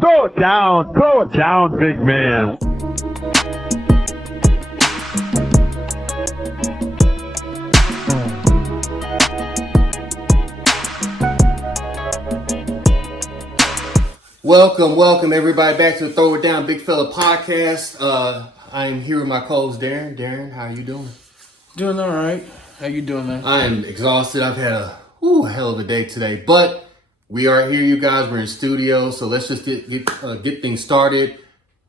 Throw it down, big man. Welcome everybody back to the Throw It Down Big Fella podcast. I am here with my co-host Darren. Darren, how you doing? Doing all right. How you doing, man? I am exhausted. I've had a hell of a day today, but we are here, you guys. We're in studio, so let's just get things started.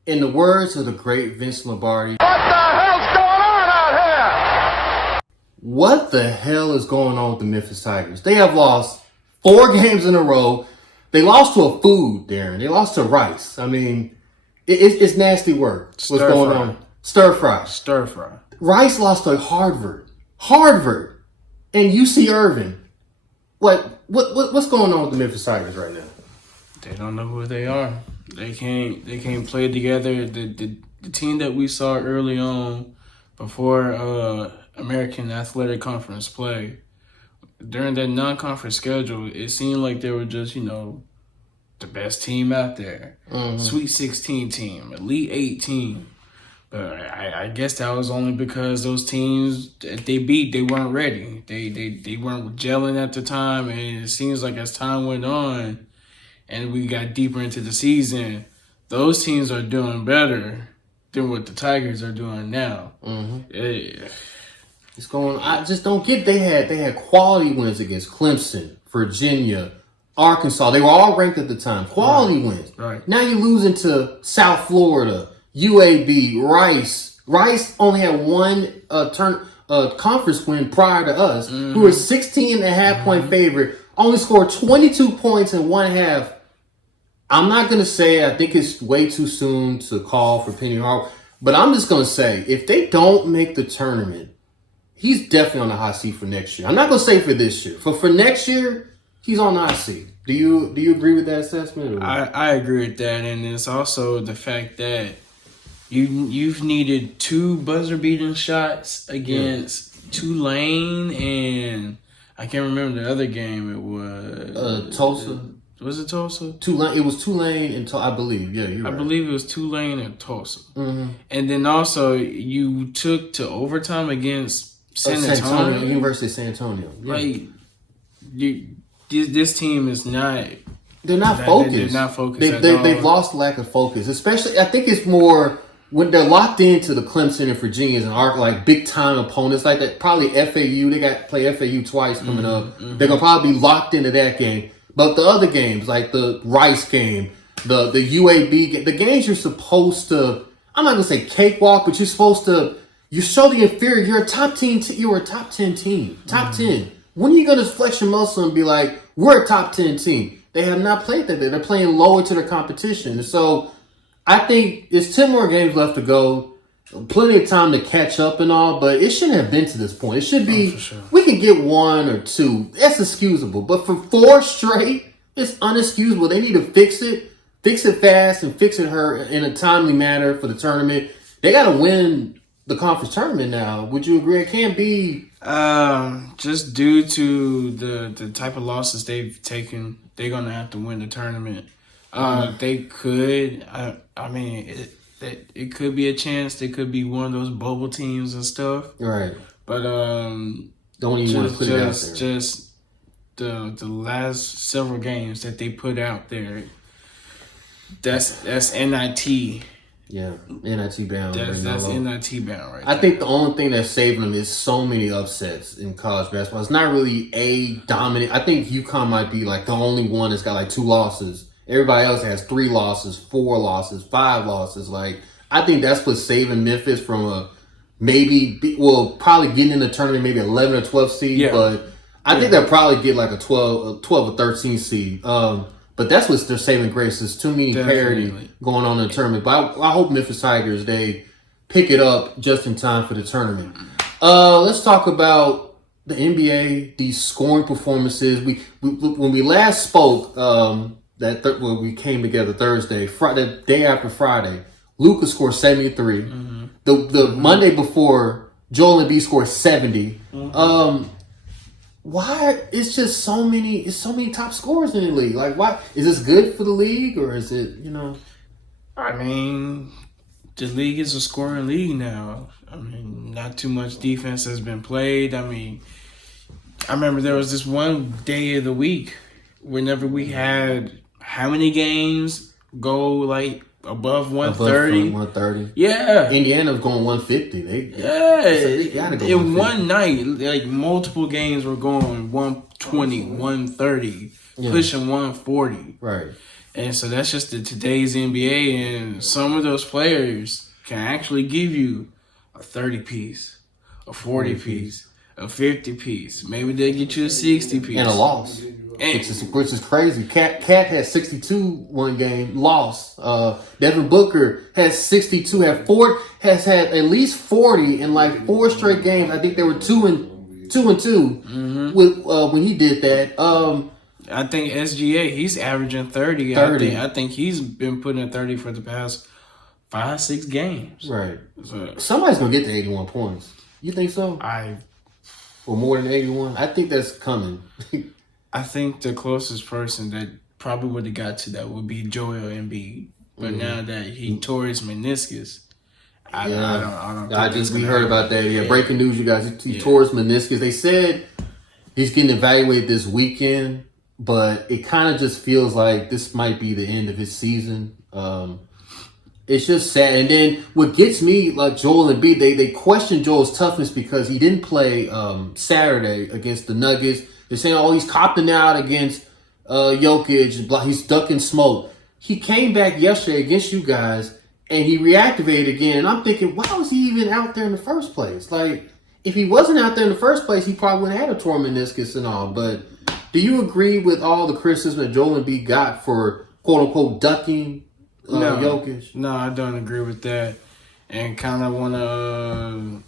In the words of the great Vince Lombardi, What the hell's going on out here? what the hell is going on with the Memphis Tigers? They have lost 4 games in a row. They lost to a food, Darren. They lost to rice. I mean, it's nasty work. What's going on? Stir fry. Stir fry. Rice lost to Harvard, and UC Irving. What's going on with the Memphis Tigers right now? They don't know who they are. They can't play together. The team that we saw early on before American Athletic Conference play, during that non-conference schedule, it seemed like they were just, the best team out there. Mm-hmm. Sweet 16 team, Elite 8 team. But I guess that was only because those teams that they beat, they weren't ready. They weren't gelling at the time, and it seems like as time went on and we got deeper into the season, those teams are doing better than what the Tigers are doing now. Mm-hmm. It's going. I just don't get. They had quality wins against Clemson, Virginia, Arkansas. They were all ranked at the time. Quality wins. Right. Now you're losing to South Florida, UAB, Rice. Rice only had one conference win prior to us, who were 16.5 point favorite. Only scored 22 points in one half. I'm not going to say I think it's way too soon to call for Penny Hardaway, but I'm just going to say if they don't make the tournament, he's definitely on the hot seat for next year. I'm not going to say for this year. For next year, he's on the hot seat. Do you agree with that assessment? I agree with that, and it's also the fact that you've needed 2 buzzer-beating shots against Tulane, and I can't remember the other game. It was Tulsa. Was it Tulsa? Tulane. It was Tulane and I believe. Yeah, you're right. I believe it was Tulane and Tulsa. Mm-hmm. And then also you took to overtime against San Antonio. University of San Antonio. Yeah. Like, this team is not. They're not focused. They're not focused. They've lost lack of focus. Especially, I think it's more when they're locked into the Clemson and Virginias and like big time opponents like that. Probably FAU. They got to play FAU twice coming up. Mm-hmm. They're gonna probably be locked into that game. But the other games, like the Rice game, the UAB game, the games you're supposed to, I'm not going to say cakewalk, but you're supposed to, you show the inferior, you're a top 10, you're a top 10 team, top 10. When are you going to flex your muscle and be like, we're a top 10 team? They have not played that. They're playing lower to their competition. And so I think it's 10 more games left to go. Plenty of time to catch up and all, but it shouldn't have been to this point. It should be, we can get 1 or 2. That's excusable. But for 4 straight, it's unexcusable. They need to fix it fast and fix it in a timely manner for the tournament. They got to win the conference tournament now. Would you agree? It can't be. Just due to the type of losses they've taken, they're going to have to win the tournament. They could. I mean, it could be a chance. They could be one of those bubble teams and stuff. Right. But don't even want to put it out there. Just the last several games that they put out there. That's NIT. Yeah, NIT bound. That's NIT bound right I think the only thing that's saving them is so many upsets in college basketball. It's not really a dominant. I think UConn might be like the only one that's got like 2 losses. Everybody else has 3 losses, 4 losses, 5 losses. Like, I think that's what's saving Memphis from probably getting in the tournament, maybe 11 or 12 seed. Yeah. But I think they'll probably get like a 12 or 13 seed. But that's what's they're saving grace. There's too many parity going on in the tournament. But I hope Memphis Tigers, they pick it up just in time for the tournament. Let's talk about the NBA, these scoring performances. When we last spoke, when we came together Thursday, Friday, day after Friday, Luka scored 73. Mm-hmm. The Monday before, Joel Embiid scored 70. Mm-hmm. why it's just so many top scorers in the league. Like, why is this good for the league, or is it, I mean, the league is a scoring league now. I mean, not too much defense has been played. I mean, I remember there was this one day of the week whenever we had how many games go like above 130? 130. Yeah. Indiana's going 150. They gotta go In 150. one night, like multiple games were going 120, 130, pushing 140. Right. And so that's just today's NBA, and some of those players can actually give you a 30 piece, a 40 piece, a 50 piece. Maybe they get you a 60 piece. And a loss. Which is crazy. Cat had 62 one game, lost. Devin Booker has 62, has had at least 40 in like 4 straight games. I think they were 2-2 with when he did that. I think SGA, he's averaging 30. 30. I think he's been putting in 30 for the past 5-6 games. Right. So, Somebody's gonna get to 81 points. You think so? Or more than 81? I think that's coming. I think the closest person that probably would have got to that would be Joel Embiid. But now that he tore his meniscus, I don't think we heard about that. Yeah, breaking news, you guys. He tore his meniscus. They said he's getting evaluated this weekend, but it kind of just feels like this might be the end of his season. It's just sad. And then what gets me, like Joel Embiid, they question Joel's toughness because he didn't play Saturday against the Nuggets. They're saying, oh, he's copping out against Jokic. He's ducking smoke. He came back yesterday against you guys, and he reactivated again. And I'm thinking, why was he even out there in the first place? Like, if he wasn't out there in the first place, he probably wouldn't have had a torn meniscus and all. But do you agree with all the criticism that Joel Embiid got for, quote-unquote, ducking Jokic? No, I don't agree with that. And kind of want to...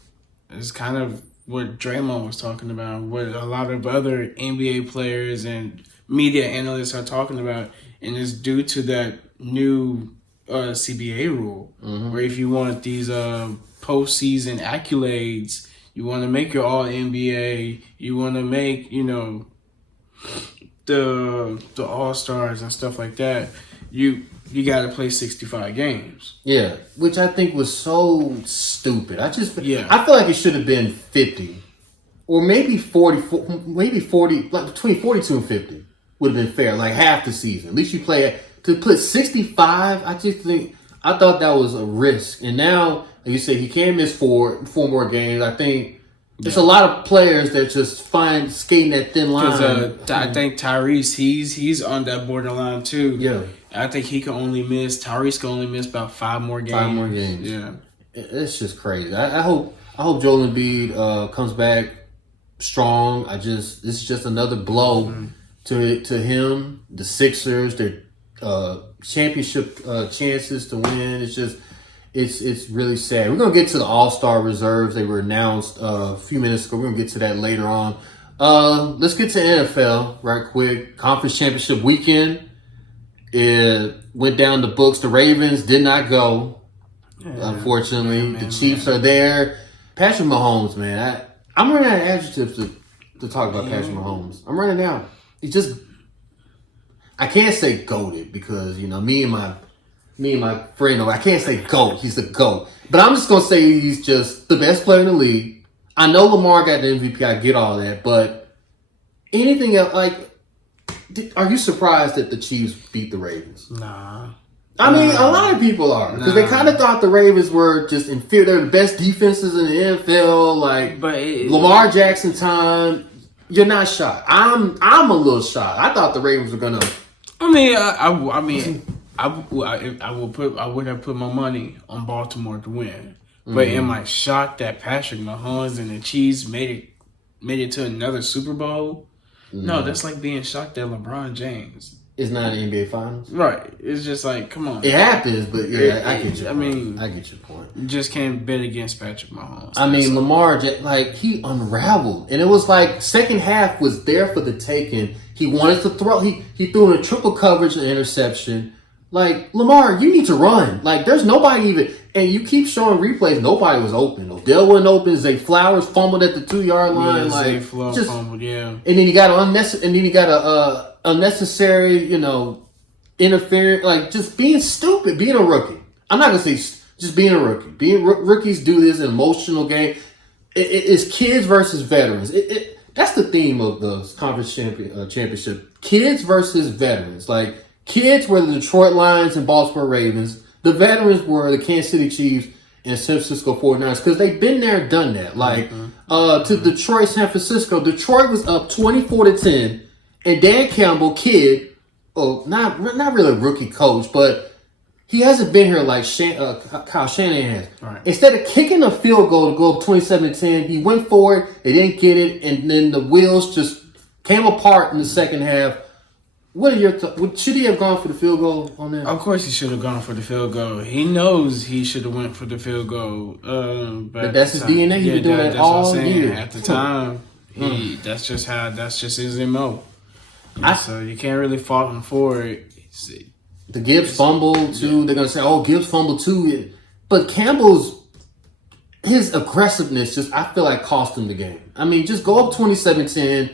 it's kind of what Draymond was talking about, what a lot of other NBA players and media analysts are talking about, and it's due to that new CBA rule, where if you want these postseason accolades, you want to make your All-NBA, you want to make, the All-Stars and stuff like that, you got to play 65 games. Yeah, which I think was so stupid. I feel like it should have been 50 or maybe 40, like between 42 and 50 would have been fair, like half the season. At least you play it. To put 65, I thought that was a risk. And now, like you say, he can miss four more games. I think there's a lot of players that just find skating that thin line. Because I think Tyrese, he's on that borderline too. Yeah. I think Tyrese can only miss about 5 more games. 5 more games. Yeah. It's just crazy. I hope Joel Embiid comes back strong. This is just another blow to him, the Sixers, their championship chances to win. It's really sad. We're gonna get to the All-Star reserves. They were announced a few minutes ago. We're gonna get to that later on. Let's get to NFL right quick. Conference championship weekend. It went down the books. The Ravens did not go. Unfortunately, the Chiefs are there. Patrick Mahomes, man. I'm running out of adjectives to talk about Patrick Mahomes. I'm running out. He's just. I can't say goated because me and my friend. I can't say goat. He's the goat. But I'm just gonna say he's just the best player in the league. I know Lamar got the MVP. I get all that, but anything else like. Are you surprised that the Chiefs beat the Ravens? Nah. I mean, a lot of people are. Because they kind of thought the Ravens were just inferior. They're the best defenses in the NFL. But Lamar Jackson time, you're not shocked. I'm a little shocked. I thought the Ravens were going to... I would have put my money on Baltimore to win. But am I shocked that Patrick Mahomes and the Chiefs made it to another Super Bowl? No, that's like being shocked that LeBron James is not in the NBA Finals. Right. It's just like, come on. It happens, but I get your point. I get your point. You just can't bet against Patrick Mahomes. Lamar, he unraveled. And it was like second half was there for the taking. He wanted to throw. He threw in a triple coverage and interception. Like, Lamar, you need to run. Like, there's nobody even, and you keep showing replays, nobody was open. Odell wasn't open. Zay Flowers fumbled at the 2-yard line. Zay Like, Flowers just, fumbled, yeah. And then you got a unnecessary, interference, like just being stupid, being a rookie. I'm not gonna say just being a rookie. Rookies do this emotional game. It's kids versus veterans. That's the theme of the conference championship. Kids versus veterans. Like, kids were the Detroit Lions and Baltimore Ravens. The veterans were the Kansas City Chiefs and San Francisco 49ers because they've been there, done that. Like, to Detroit, San Francisco. Detroit was up 24-10, and Dan Campbell, kid, not really a rookie coach, but he hasn't been here like Kyle Shanahan has. Right. Instead of kicking a field goal to go up 27-10, he went for it. They didn't get it, and then the wheels just came apart in the second half. What are your thoughts? Should he have gone for the field goal on that? Of course, he should have gone for the field goal. He knows he should have went for the field goal. But that's his DNA. He's been doing that all year. At the time, that's just his MO. So you can't really fault him for it. The Gibbs fumble too. They're gonna say, "Oh, Gibbs fumbled too," but his aggressiveness I feel like cost him the game. I mean, just go up 27-10.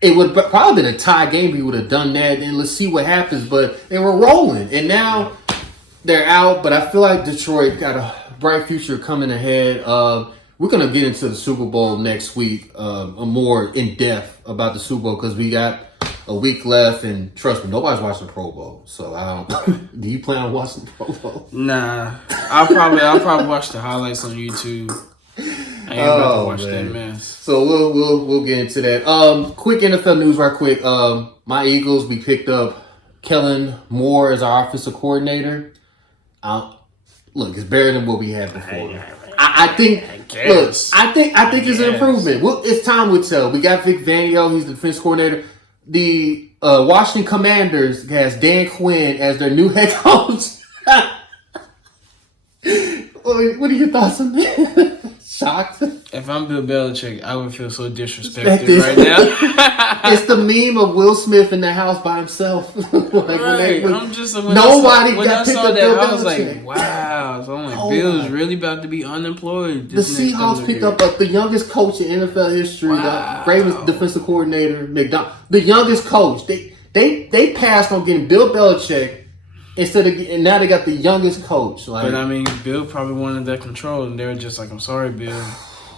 It would probably been a tie game if he would have done that, and let's see what happens. But they were rolling, and now they're out. But I feel like Detroit got a bright future coming ahead. We're going to get into the Super Bowl next week, more in depth about the Super Bowl because we got a week left, and trust me, nobody's watching the Pro Bowl. So I don't. Do you plan on watching the Pro Bowl? Nah, I'll probably watch the highlights on YouTube. I ain't about to watch that mess. So we'll get into that. Quick NFL news, right quick. My Eagles, we picked up Kellen Moore as our offensive coordinator. Look, it's better than what we had before. I think. Look, I think it's an improvement. It's time will tell. We got Vic Fangio. He's the defense coordinator. The Washington Commanders has Dan Quinn as their new head coach. What are your thoughts on that? Shocked? If I'm Bill Belichick, I would feel so disrespected right now. It's the meme of Will Smith in the house by himself. Right. When I saw that, I was like, wow. So I'm like, Bill's really about to be unemployed. The Seahawks picked up the youngest coach in NFL history, the Ravens defensive coordinator, McDonald. The youngest coach. They passed on getting Bill Belichick. And now they got the youngest coach. But I mean, Bill probably wanted that control, and they were just like, "I'm sorry, Bill."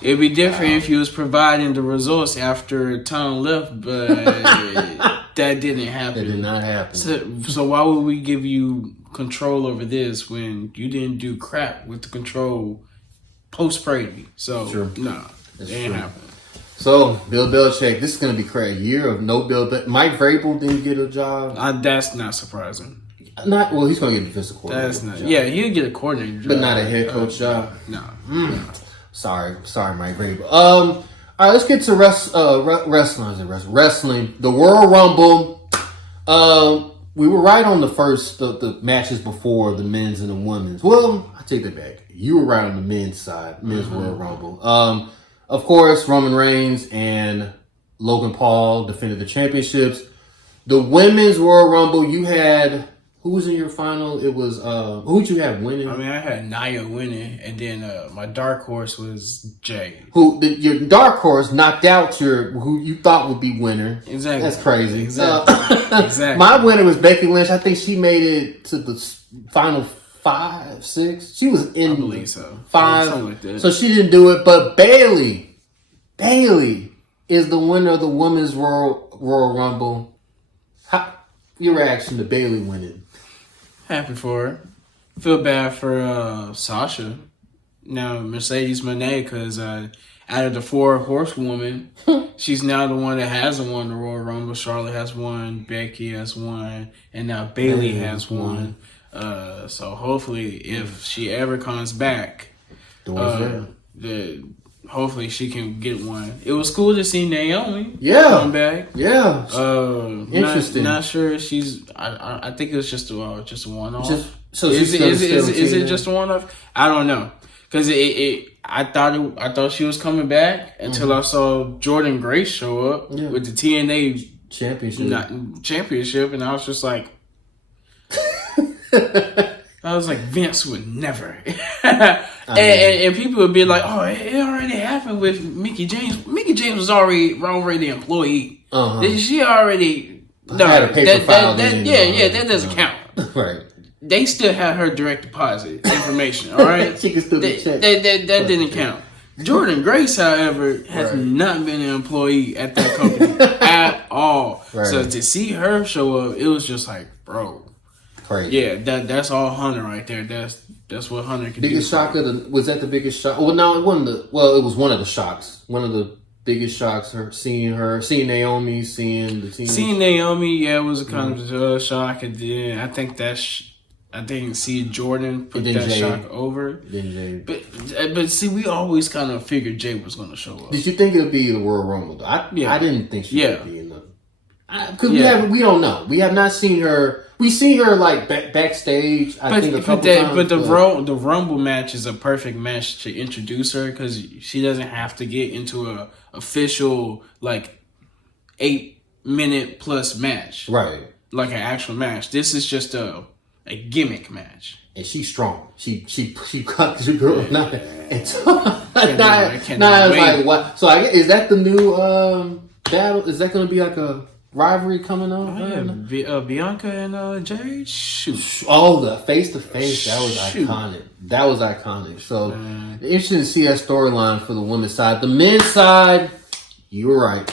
It'd be different if he was providing the results after Tom left, but that didn't happen. It did not happen. So why would we give you control over this when you didn't do crap with the control post Brady? So no, it didn't happen. So Bill Belichick, this is going to be crazy. A year of no Bill. Mike Vrabel didn't get a job. That's not surprising. He's going to get a defensive coordinator. That's not. Yeah, he'll get a coordinator job, but not a head coach job. No. Sorry, Mike Vrabel. All right, let's get to wrestling. Wrestling, the Royal Rumble. We were right on the first the matches before the men's and the women's. Well, I take that back. You were right on the men's side, men's Royal Rumble. Of course, Roman Reigns and Logan Paul defended the championships. The women's Royal Rumble, you had. Who was in your final? It was who'd you have winning? I mean, I had Nia winning, and then my dark horse was Jay. Your dark horse knocked out who you thought would be winner. Exactly. That's crazy. Exactly. My winner was Becky Lynch. I think she made it to the final 5, 6. She was in I believe so. 5. Something like that. So she didn't do it. But Bayley is the winner of the women's Royal Rumble. Your reaction to Bayley winning? Happy for her. Feel bad for Sasha. Now, Mercedes Moné, because out of the 4 horsewomen, she's now the one that hasn't won the Royal Rumble. Charlotte has won, Becky has won, and now Bayley has won. So hopefully, if she ever comes back, hopefully she can get one. It was cool to see Naomi come back. Yeah. Interesting. Not sure if she's. I think it was just a one-off. Is it just a one-off? I don't know, because I thought she was coming back until I saw Jordan Grace show up with the TNA championship, and I was just like, I was like, Vince would never. and people would be like, oh, it already happened with Mickie James. Mickie James was already an employee. She already had a paper file. That doesn't count. Right. They still had her direct deposit information. All right, she can still get checked. That didn't count. Jordan Grace, however, has not been an employee at that company at all. Right. So to see her show up, it was just like, bro. Crazy. Yeah, that's all Hunter right there. That's what Hunter can do. Biggest shock was that the biggest shock? Well, no, it wasn't. It was one of the shocks. One of the biggest shocks. Seeing Naomi, seeing the team. Seeing Naomi, yeah, it was a kind of shock. And then I think seeing Jordan put that Jay, shock over. Then Jay. But see, we always kind of figured Jay was going to show up. Did you think it would be the Royal Rumble? I didn't think she would be in the. Because we don't know. We have not seen her. We've seen her like backstage. I think a couple times. But the Rumble match is a perfect match to introduce her because she doesn't have to get into a official like 8-minute plus match, right? Like an actual match. This is just a gimmick match. And she's strong. She cut your girl. Now it's like what? So is that the new battle? Is that going to be like a rivalry coming up? Bianca and Jade. Shoot! Oh, the face to face. That was iconic. That was iconic. So interesting to see that storyline for the women's side. The men's side, you were right.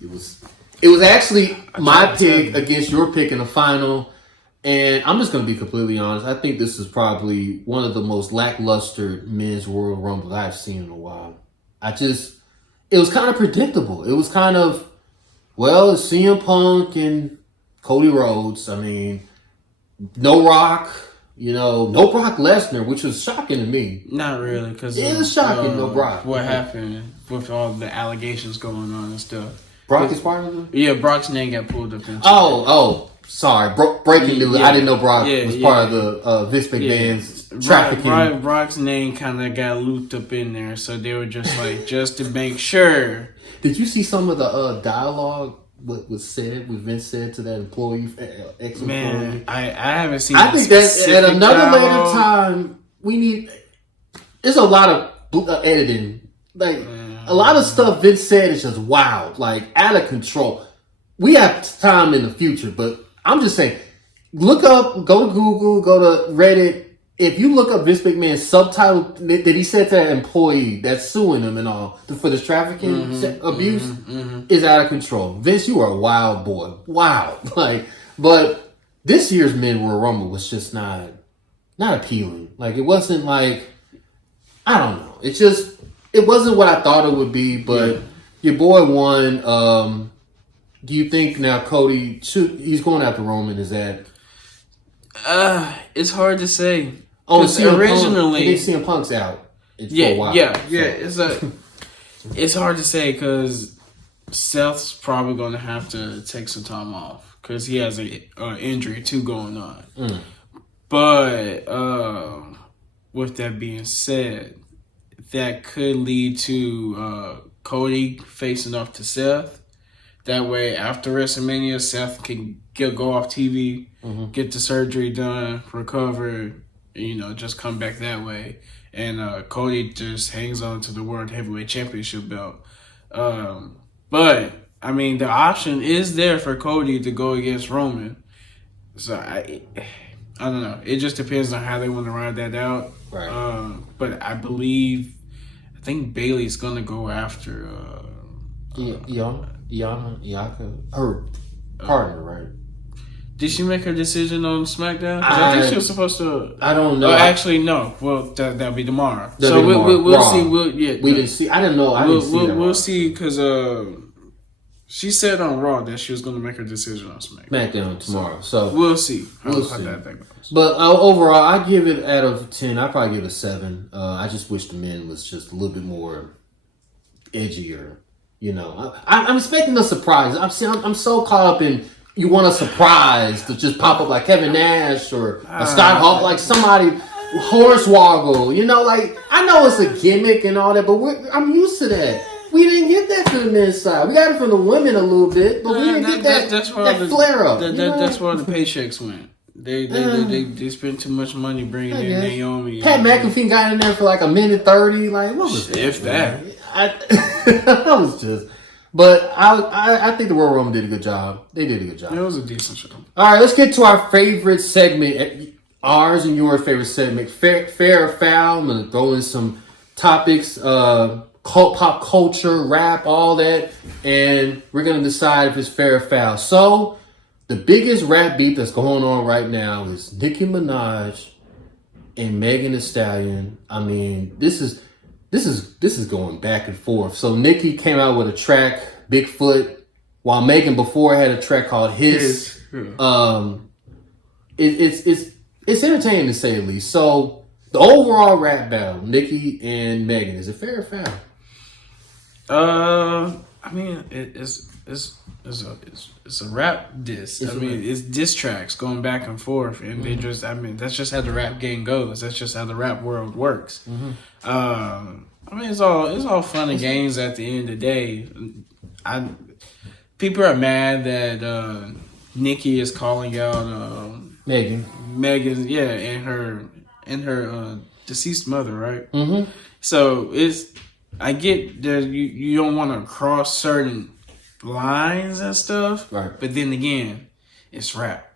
It was actually my pick against your pick in the final. And I'm just going to be completely honest. I think this is probably one of the most lackluster men's Royal Rumbles I've seen in a while. It was kind of predictable. It was kind of, it's CM Punk and Cody Rhodes. I mean, no Rock, no Brock Lesnar, which was shocking to me. Not really, because it was shocking, no Brock. What happened with all the allegations going on and stuff. Brock is part of it? Yeah, Brock's name got pulled up into sorry. Breaking news. I didn't know Brock was part of the Vince McMahon's trafficking. Brock's name kind of got looped up in there, so they were just like, just to make sure. Did you see some of the dialogue? What was said? What Vince said to that employee, ex-employee? Man, I haven't seen. I think that at another later time we need. There's a lot of editing, like a lot of stuff Vince said is just wild, like out of control. We have time in the future, but I'm just saying, look up, go to Google, go to Reddit. If you look up Vince McMahon's subtitle that he said to that employee that's suing him and all for this trafficking abuse is out of control. Vince, you are a wild boy. Wild. But this year's Men Royal Rumble was just not appealing. Like, it wasn't like, I don't know. It wasn't what I thought it would be, but your boy won. Do you think now Cody he's going after Roman? Is that? It's hard to say. Originally CM Punk's out. For a while, It's hard to say because Seth's probably going to have to take some time off because he has an injury too going on. But with that being said, that could lead to Cody facing off to Seth. That way, after WrestleMania, Seth can go off TV, get the surgery done, recover, just come back that way. And Cody just hangs on to the World Heavyweight Championship belt. But, I mean, the option is there for Cody to go against Roman. So, I don't know. It just depends on how they want to ride that out. Right. But I think Bayley's going to go after... Yaka, her partner, right? Did she make her decision on SmackDown? I think she was supposed to. I don't know. Actually, no. Well, that'll be tomorrow. We'll see. We didn't see. I didn't know. We'll see because she said on Raw that she was going to make her decision on SmackDown tomorrow. So we'll see. We'll see. That thing goes. But overall, I give it out of 10. I probably give it 7. I just wish the men was just a little bit more edgier. I'm expecting a surprise. I'm so caught up in you want a surprise to just pop up like Kevin Nash or a Scott Hall, like somebody Hornswoggle. I know it's a gimmick and all that, but I'm used to that. We didn't get that from the men's side. We got it from the women a little bit, but we didn't get that flare up. That's where the paychecks went. They spent too much money bringing in Naomi. Pat McAfee got in there for like a minute 30. Like, what was that? If that. That was just. But I think the Royal Rumble did a good job. They did a good job. It was a decent show. All right, let's get to our favorite segment. Ours and your favorite segment. Fair or foul. I'm going to throw in some topics. Pop culture, rap, all that. And we're going to decide if it's fair or foul. So, the biggest rap beat that's going on right now is Nicki Minaj and Megan Thee Stallion. I mean, this is going back and forth. So Nicki came out with a track, Bigfoot, while Megan before had a track called Hiss. It's entertaining to say the least. So the overall rap battle, Nicki and Megan, is it fair or foul? I mean, it's a rap diss. It's diss tracks going back and forth, and they just, that's just how the rap game goes. That's just how the rap world works. It's all fun and games at the end of the day. People are mad that Nicki is calling out Megan, and her deceased mother, right? Mm-hmm. So I get that you don't want to cross certain lines and stuff, right? But then again, it's rap.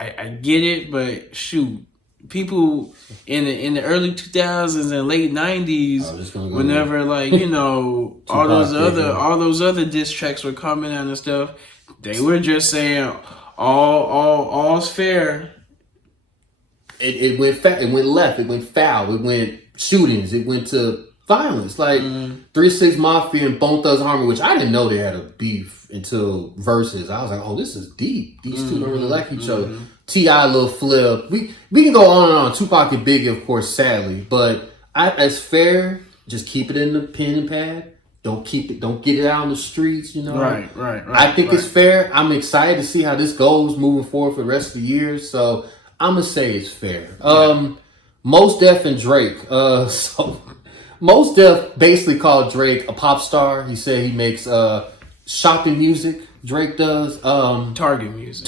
I get it, but shoot, people in the early 2000s and late 90s, whenever all those other diss tracks were coming out and stuff, they were just saying all's fair. It went left. It went foul. It went shootings. It went to violence. Like 3 6 Mafia and Bone Thugs Harmony, which I didn't know they had a beef until Versus. I was like, oh, this is deep. These two don't really like each other. T.I. Lil Flip. We can go on and on. Tupac and Biggie, of course, sadly. But as fair, just keep it in the pen and pad. Don't get it out on the streets, you know. Right. I think it's fair. I'm excited to see how this goes moving forward for the rest of the year. So I'm gonna say it's fair. Mos Def and Drake. So Mos Def basically called Drake a pop star. He said he makes shopping music. Drake does Target music.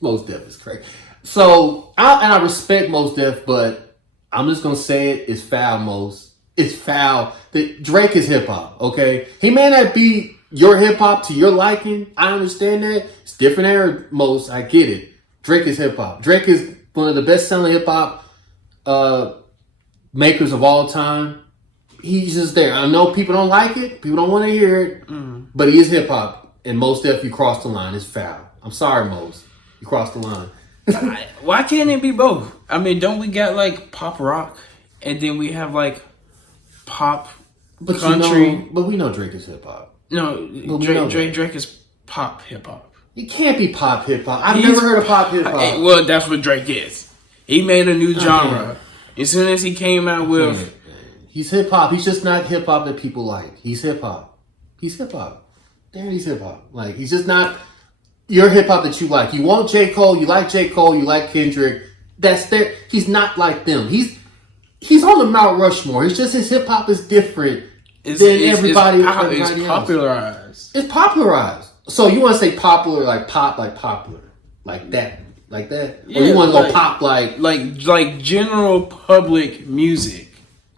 Mos Def is crazy. So I respect Mos Def, but I'm just gonna say it's foul. Mos. It's foul. That Drake is hip hop. Okay, he may not be your hip hop to your liking. I understand that. It's different era. Most I get it. Drake is hip hop. Drake is one of the best selling hip hop makers of all time. He's just there. I know people don't like it. People don't want to hear it. But he is hip hop. And Mos Def, you crossed the line. It's foul. I'm sorry, Mos. You crossed the line. Why can't it be both? I mean, don't we got like pop rock, and then we have like pop country? But we know Drake is hip hop. No, Drake is pop hip hop. He can't be pop hip hop. I've never heard of pop hip hop. Well, that's what Drake is. He made a new genre. As soon as he came out with, he's hip hop. He's just not hip hop that people like. He's hip hop. He's hip hop. Damn, he's hip hop. Like, he's just not your hip hop that you like. You want J. Cole. You like J. Cole. You like Kendrick. That's there. He's not like them. He's on the Mount Rushmore. It's just his hip hop is different than everybody else. It's popularized. It's popularized. So you want to say popular like pop, like popular, like that, Yeah, or you want to go pop like general public music,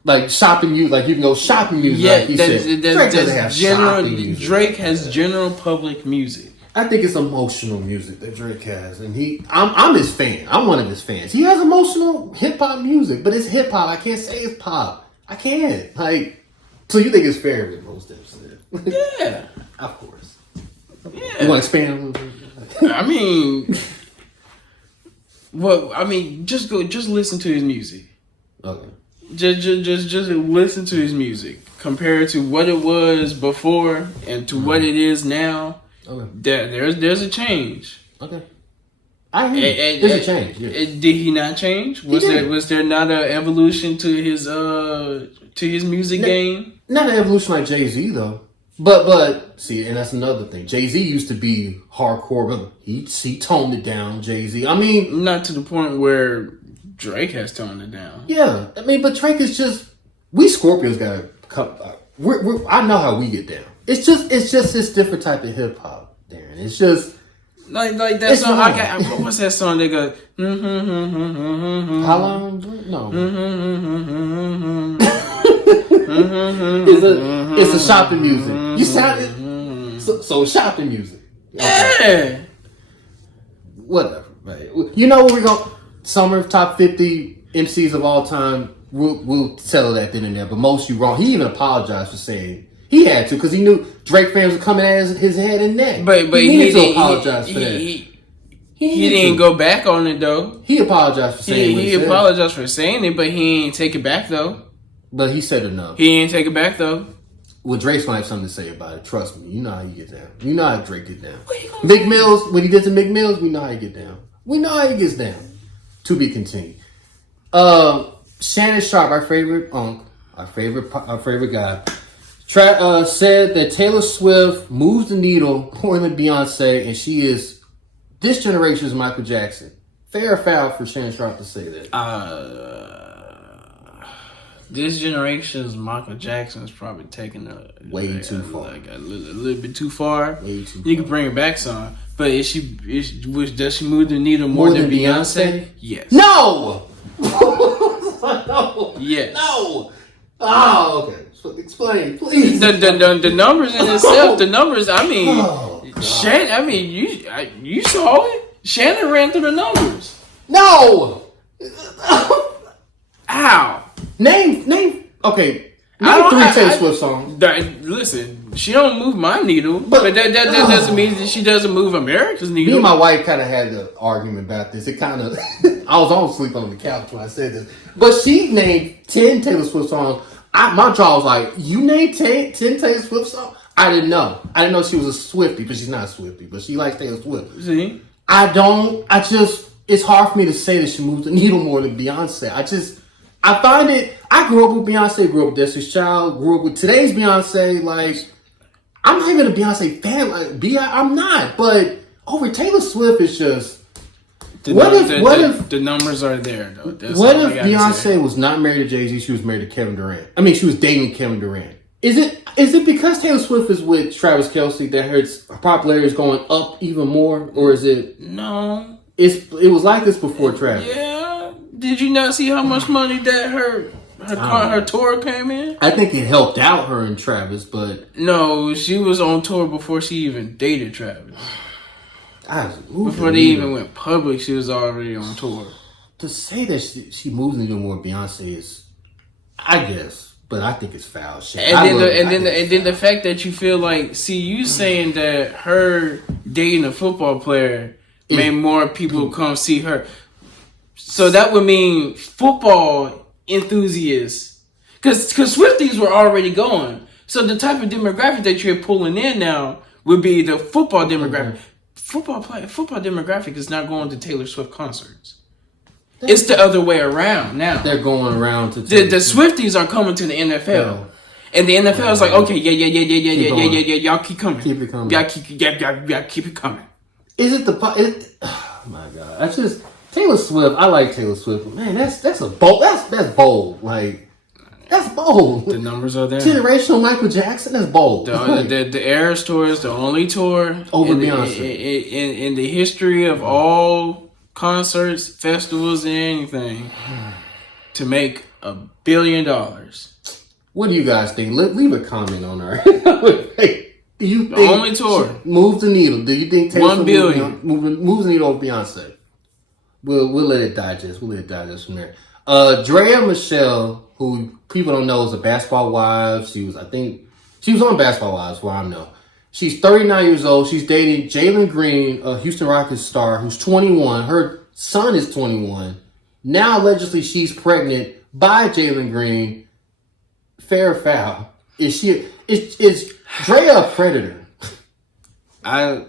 like shopping music. Like you can go shopping music. Yeah, like you said. Drake doesn't have shopping music. Drake has general public music. I think it's emotional music that Drake has, and I'm his fan. I'm one of his fans. He has emotional hip hop music, but it's hip hop. I can't say it's pop. I can't. Like, so you think it's fair with Mos Def said? Yeah, of course. Yeah. You want to expand a little bit? I mean, just listen to his music. Okay. Just listen to his music compared to what it was before and to what it is now. Okay. There's a change. Okay. I hear there's a change. Yes. Did he not change? Was there not an evolution to his music game? Not an evolution like Jay-Z though. But see, and that's another thing. Jay-Z used to be hardcore, but he toned it down. Jay-Z. I mean, not to the point where Drake has toned it down. Yeah, I mean, but Drake is just we Scorpions got a couple. I know how we get down. It's just this different type of hip hop, Darren. It's just Like that It's song. wrong. I got. What's that song? They go. How long? No. It's a shopping music. You sounded so shopping music. Okay. Yeah. Whatever. Right. You know what we're going? Summer top 50 MCs of all time. We'll settle that then and there. But most you wrong. He even apologized for saying he had to because he knew Drake fans were coming at his head and neck. But he needed to didn't apologize for that. He didn't go back on it though. He apologized for saying what He said. apologized for saying it, but he ain't take it back though. But he said enough. He ain't take it back though. Well, Drake's gonna have something to say about it. Trust me. You know how you get down. You know how Drake get down. Mick Mills, when he did to Mick Mills, we know how he get down. We know how he gets down. To be continued. Shannon Sharp, our favorite unk, our favorite guy, said that Taylor Swift moves the needle more than Beyonce, and she is this generation's Michael Jackson. Fair or foul for Shannon Sharp to say that? This generation's Michael Jackson is probably taking Way too far. like a little bit too far. Way too You far. can bring it back some, but does she move the needle more than Beyonce? Yes. No. No. Yes. No. Oh, okay. So explain, please. The numbers in itself, the numbers. I mean, Oh, God. Shannon. I mean, you saw it. Shannon ran through the numbers. No. How? Name. Okay. I Name don't- 3 Taylor Swift songs. Listen, she don't move my needle, but that doesn't mean that she doesn't move America's Me needle. and my wife kind of had an argument about this. It kind of, I was on sleep on the couch when I said this. But she named 10 Taylor Swift songs. My jaw was like, you named 10 Taylor Swift songs? I didn't know. I didn't know she was a Swiftie, but she's not a Swiftie, but she likes Taylor Swift. See? It's hard for me to say that she moves the needle more than Beyonce. I find it, I grew up with Beyonce, grew up with Destiny's Child, grew up with today's Beyonce. Like, I'm not even a Beyonce fan. Like, I'm not. But over Taylor Swift, it's just, what if the numbers are there though? That's what all I if gotta Beyonce say. was not married to Jay-Z, she was married to Kevin Durant? I mean, she was dating Kevin Durant. Is it because Taylor Swift is with Travis Kelce that her popularity is going up even more? Or is it... No. It was like this before Travis. Yeah. Did you not see how much money that her tour came in? I think it helped out her and Travis, but... No, she was on tour before she even dated Travis. Before they even went public, she was already on tour. To say that she moves even more Beyonce is... I guess. But I think it's foul shit. And then the fact that you feel like, see, you saying that her dating a football player made more people come see her. So that would mean football enthusiasts, because Swifties were already going. So the type of demographic that you're pulling in now would be the football demographic. Football demographic is not going to Taylor Swift concerts. It's the other way around now. They're going around to... The Swifties are coming to the NFL. Yeah. And the NFL is like, okay, yeah, y'all keep coming. Keep it coming. Y'all keep it coming. Is it oh my God. That's just... Taylor Swift, I like Taylor Swift, but man, that's a bold. That's bold. Like, that's bold. The numbers are there. Generational Michael Jackson, that's bold. The Eras Tour is the only tour over in Beyonce in the history of all concerts, festivals, and anything to make $1 billion. What do you guys think? Leave a comment on our. Hey, do you think the only tour moves the needle? Do you think Taylor $1 billion moves the needle over Beyonce? We'll let it digest. We'll let it digest from there. Drea Michelle, who people don't know is a Basketball Wives. She was on Basketball Wives, where I know. She's 39 years old. She's dating Jalen Green, a Houston Rockets star, who's 21. Her son is 21. Now, allegedly, she's pregnant by Jalen Green. Fair or foul? Is Drea a predator? I'll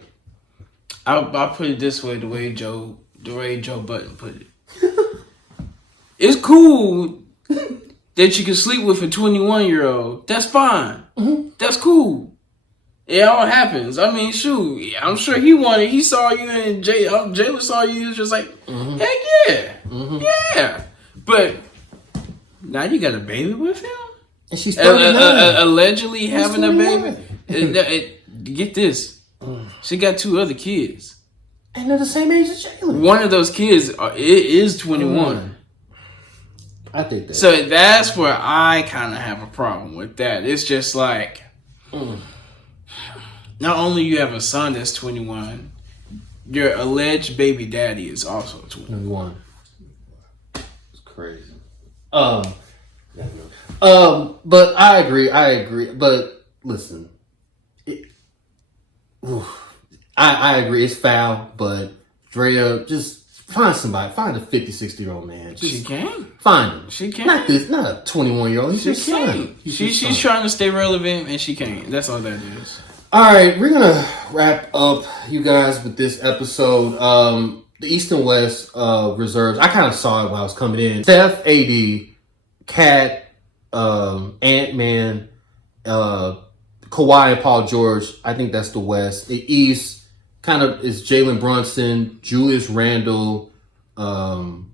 put it this way: the way Joe Budden put it. It's cool that you can sleep with a 21-year-old. That's fine. Mm-hmm. That's cool. It all happens. I mean, shoot, I'm sure he saw you and Jalen saw you. It's just like, heck yeah. Mm-hmm. Yeah. But now you got a baby with him? And she's 39. Allegedly having a baby. Get this. She got 2 other kids. And they're the same age as Jalen. One of those kids is 21. I think that. So that's where I kind of have a problem with that. It's just like, not only you have a son that's 21, your alleged baby daddy is also 21. It's crazy. But I agree. But listen, I agree. It's foul, but Drea, just find somebody. Find a 50, 60-year-old man. Just She can. find him. She can. Not a 21-year-old. He's She your can. son. She's trying to stay relevant, and she can't. That's all that is. All right, we're gonna wrap up, you guys, with this episode. The East and West reserves. I kind of saw it while I was coming in. Steph, AD, Cat, Ant-Man, Kawhi, and Paul George. I think that's the West. The East kind of is Jalen Brunson, Julius Randle, Bam.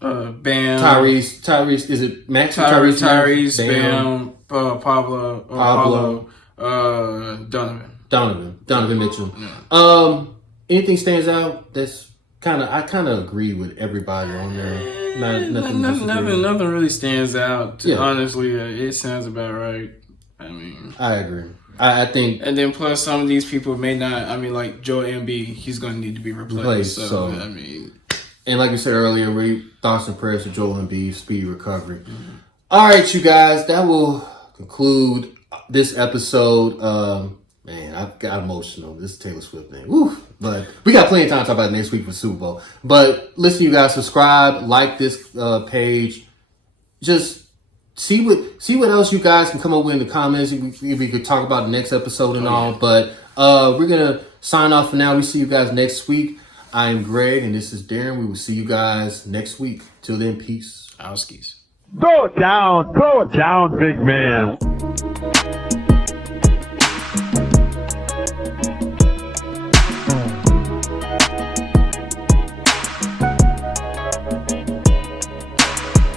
Tyrese. Is it Max? Tyrese, Bam, Pablo, Donovan Mitchell. Yeah. Anything stands out? That's I kind of agree with everybody on there. Nothing really stands out. Yeah. Honestly, it sounds about right. I mean, I agree. I think, and then plus some of these people may not. I mean, like Joel Embiid, he's going to need to be replaced. So I mean, and like you said earlier, thoughts and prayers to Joel Embiid, speedy recovery. Mm-hmm. All right, you guys, that will conclude this episode. Man, I got emotional. This Taylor Swift thing. Woo. But we got plenty of time to talk about it next week for Super Bowl. But listen, you guys, subscribe, like this page. Just see what else you guys can come up with in the comments. We could talk about the next episode and all. But we're gonna sign off for now. We see you guys next week. I am Greg, and this is Darren. We will see you guys next week. Till then, peace. Auskies. Throw it down, big man.